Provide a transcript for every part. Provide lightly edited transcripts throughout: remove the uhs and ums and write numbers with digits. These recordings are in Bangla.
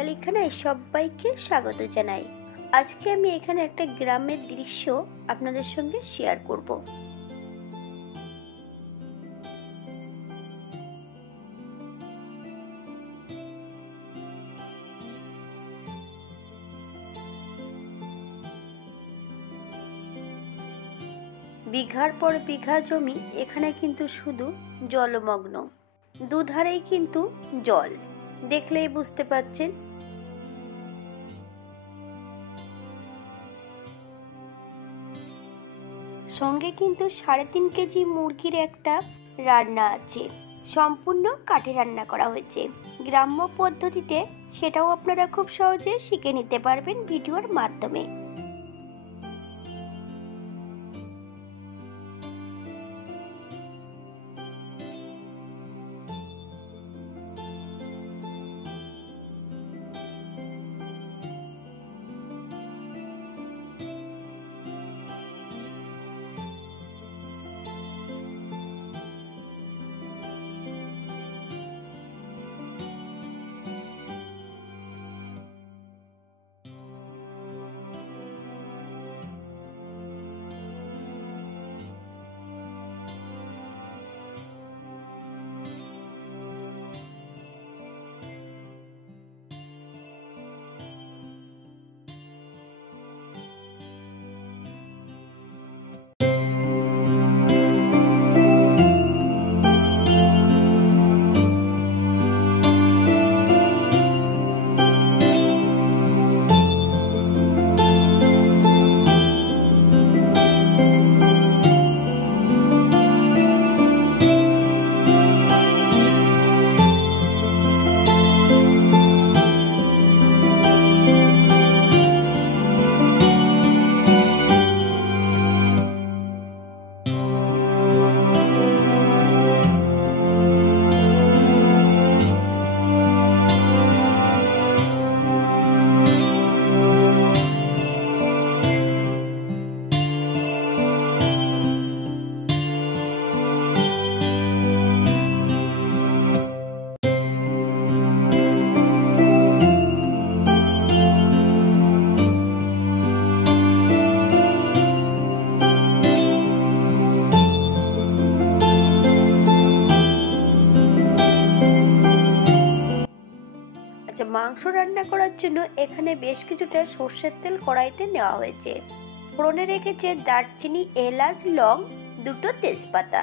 বাঙালিখানায় সবাইকে স্বাগত জানাই। আজকে আমি এখানে একটা গ্রামের দৃশ্য আপনাদের সঙ্গে শেয়ার করব। বিঘার পর বিঘা জমি এখানে কিন্তু শুধু জলমগ্ন, দুধারেই কিন্তু জল, দেখলেই বুঝতে পারছেন। সঙ্গে কিন্তু 3.5 কেজি মুরগির একটা রান্না আছে, সম্পূর্ণ কাঠে রান্না করা হয়েছে গ্রাম্য পদ্ধতিতে। সেটাও আপনারা খুব সহজে শিখে নিতে পারবেন ভিডিওর মাধ্যমে। মাংস রান্না করার জন্য এখানে বেশ কিছুটা সর্ষের তেল কড়াইতে নেওয়া হয়েছে। ফোড়নে রেখেছে দারচিনি, এলাচ, লং, 2টো তেজপাতা।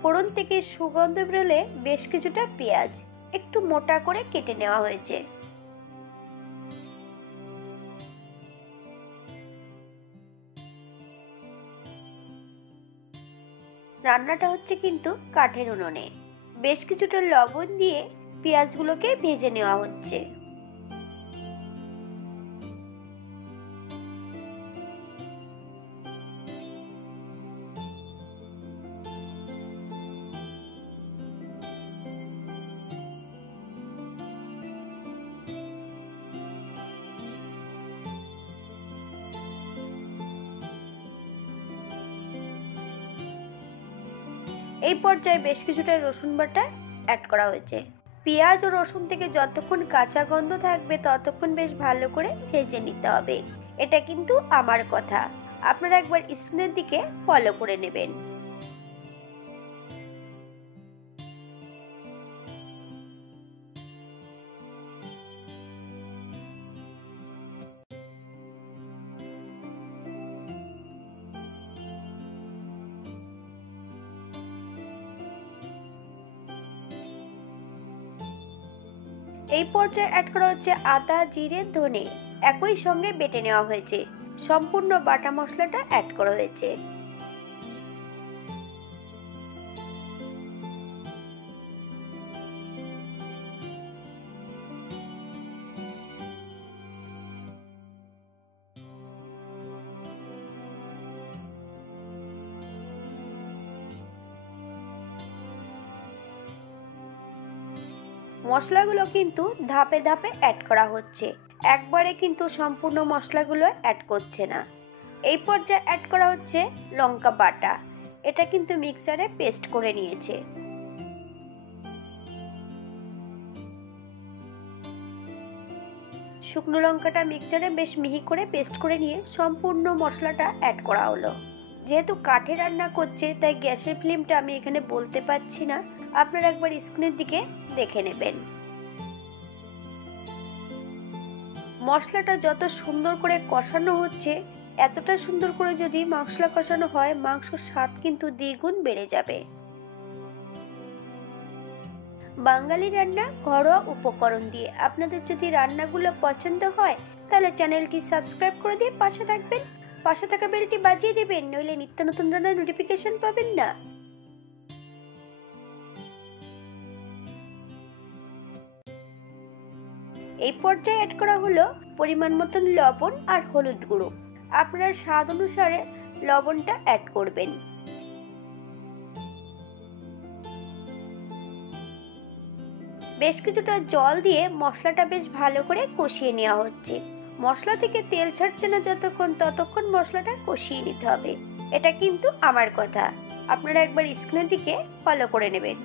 ফোড়ন থেকে সুগন্ধ বেরোলে বেশ কিছুটা পেঁয়াজ একটু মোটা করে কেটে নেওয়া হয়েছে। রান্নাটা হচ্ছে কিন্তু কাঠের উনুনে। বেশ কিছুটা লবণ দিয়ে পেঁয়াজগুলোকে ভেজে নেওয়া হচ্ছে। এই পর্যায়ে বেশ কিছুটা রসুন বাটা অ্যাড করা হয়েছে। পেঁয়াজ ও রসুন থেকে যতক্ষণ কাঁচা গন্ধ থাকবে ততক্ষণ বেশ ভালো করে ভেজে নিতে হবে। এটা কিন্তু আমার কথা, আপনারা একবার স্ক্রিনের দিকে ফলো করে নেবেন। এই পর্যায়ে অ্যাড করা হচ্ছে আদা, জিরে, ধনে একই সঙ্গে বেটে নেওয়া হয়েছে। সম্পূর্ণ বাটা মশলাটা অ্যাড করা হয়েছে। মশলাগুলো কিন্তু ধাপে ধাপে অ্যাড করা হচ্ছে, একবারে কিন্তু সম্পূর্ণ মশলাগুলো অ্যাড করছে না। এই পর্যায়ে অ্যাড করা হচ্ছে লঙ্কা বাটা। এটা কিন্তু মিক্সারে পেস্ট করে নিয়েছে। শুকনো লঙ্কাটা মিক্সারে বেশ মিহি করে পেস্ট করে নিয়ে সম্পূর্ণ মশলাটা অ্যাড করা হলো। যেহেতু কাঠে রান্না করছে তাই গ্যাসের ফ্লেমটা আমি এখানে বলতে পারছি না, আপনারা একবার স্ক্রিনের দিকে দেখে নেবেন। মশলাটা যত সুন্দর করে কষানো হচ্ছে, এতটা সুন্দর করে যদি মশলা কষানো হয়, মাংসর স্বাদ কিন্তু দ্বিগুণ বেড়ে যাবে। বাঙালি রান্না ঘরোয়া উপকরণ দিয়ে। আপনাদের যদি রান্নাগুলো পছন্দ হয় তাহলে চ্যানেলটি সাবস্ক্রাইব করে দিয়ে পাশে থাকবেন, পাশে থাকা বেলটি বাজিয়ে দিবেন, নইলে নিত্য নতুন রান্নার নোটিফিকেশন পাবেন না। এই পর্যায়ে অ্যাড করা হলো পরিমাণ মতন লবণ আর হলুদ গুঁড়ো। আপনারা স্বাদ অনুসারে লবণটা অ্যাড করবেন। বেশ কিছুটা জল দিয়ে মশলাটা বেশ ভালো করে কষিয়ে নেওয়া হচ্ছে। মশলা থেকে তেল ছাড়ছে না যতক্ষণ, ততক্ষণ মশলাটা কষিয়ে নিতে হবে। এটা কিন্তু আমার কথা, আপনারা একবার স্ক্রিনের দিকে ফলো করে নেবেন।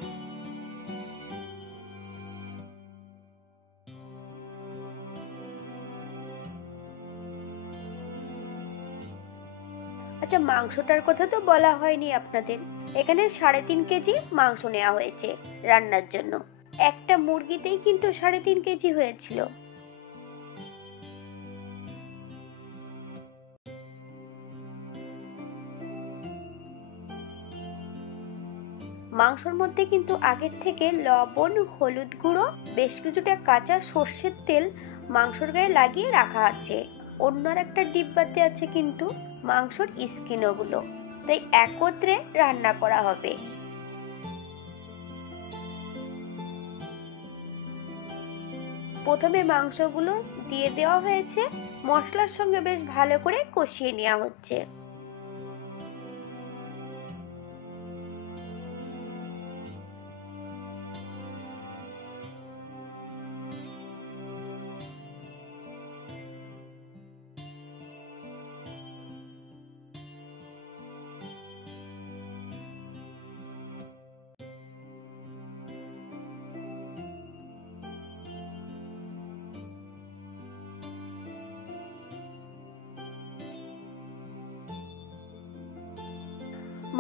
আচ্ছা, মাংসটার কথা তো বলা হয়নি আপনাদের। এখানে 3.5 কেজি মাংস নেওয়া হয়েছে রান্নার জন্য। একটা মুরগিতেই কিন্তু 3.5 কেজি হয়েছিল। মাংসর মধ্যে কিন্তু আগের থেকে লবণ, হলুদ গুঁড়ো, বেশ কিছুটা কাঁচা সর্ষের তেল মাংসর গায়ে লাগিয়ে রাখা আছে। অন্য একটা ডিব্বাতে আছে কিন্তু মাংসর স্কিনগুলো, তাই একত্রে রান্না করা হবে। প্রথমে মাংসগুলো দিয়ে দেওয়া হয়েছে, মশলার সঙ্গে বেশ ভালো করে কষিয়ে নেওয়া হচ্ছে।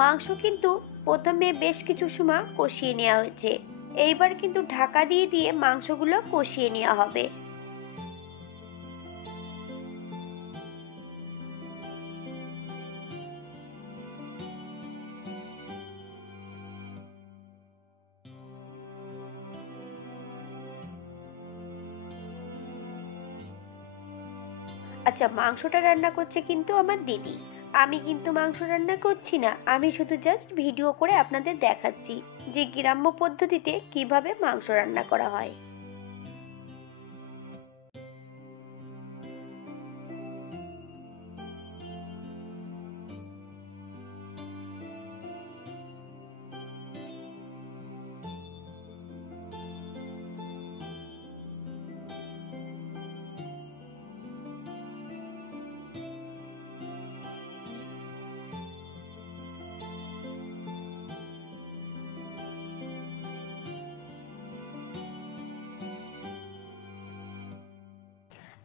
মাংস কিন্তু প্রথমে বেশ কিছু সময় কষিয়ে নেওয়া হয়েছে। এইবার কিন্তু ঢাকা দিয়ে দিয়ে মাংসগুলো কষিয়ে নেওয়া হবে। আচ্ছা, মাংসটা রান্না করছে কিন্তু আমার দিদি। আমি কিন্তু মাংস রান্না করছি না, আমি শুধু জাস্ট ভিডিও করে আপনাদের দেখাচ্ছি যে গ্রাম্য পদ্ধতিতে কিভাবে মাংস রান্না করা হয়।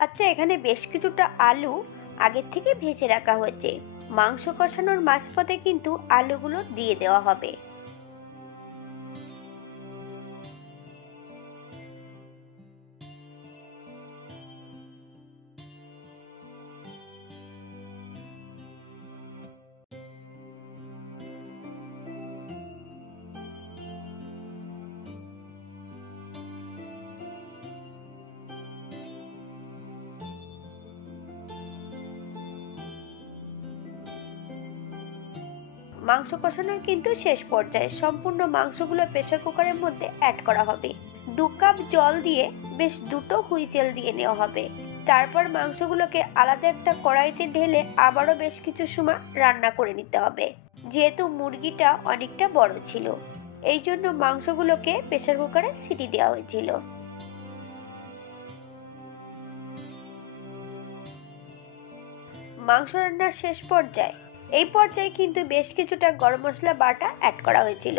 আচ্ছা, এখানে বেশ কিছুটা আলু আগের থেকে ভেজে রাখা হয়েছে। মাংস কষানোর মাঝপথে কিন্তু আলুগুলো দিয়ে দেওয়া হবে। মাংস কষানোর কিন্তু শেষ পর্যায়ে সম্পূর্ণ মাংসগুলো প্রেসার কুকারের মধ্যে অ্যাড করা হবে। 2 কাপ জল দিয়ে বেশ 2টো হুইসেল দিয়ে নেওয়া হবে। তারপর মাংসগুলোকে আলাদা একটা কড়াইতে ঢেলে আবারও বেশ কিছু সময় রান্না করে নিতে হবে। যেহেতু মুরগিটা অনেকটা বড় ছিল, এই জন্য মাংসগুলোকে প্রেসার কুকারে সিটি দেওয়া হয়েছিল। মাংস রান্নার শেষ পর্যায়ে এই পর্যায়ে কিন্তু বেশ কিছুটা গরম মশলা বাটা অ্যাড করা হয়েছিল।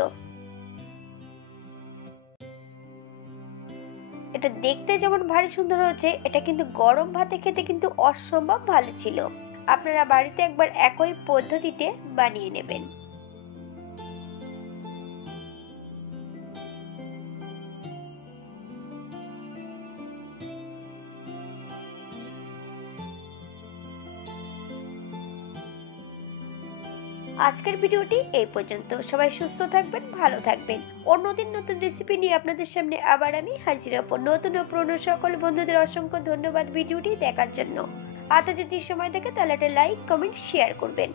এটা দেখতে যেমন ভারী সুন্দর হয়েছে, এটা কিন্তু গরম ভাতে খেতে কিন্তু অসম্ভব ভালো ছিল। আপনারা বাড়িতে একবার একই পদ্ধতিতে বানিয়ে নেবেন। আজকের ভিডিওটি এই পর্যন্ত। সবাই সুস্থ থাকবেন, ভালো থাকবেন। অন্যদিন নতুন রেসিপি নিয়ে আপনাদের সামনে আবার আমি হাজির হব। নতুন ও পুরনো সকল বন্ধুদের অসংখ্য ধন্যবাদ ভিডিওটি দেখার জন্য। হাতে যদি সময় থাকে তাহলে একটা লাইক, কমেন্ট, শেয়ার করবেন।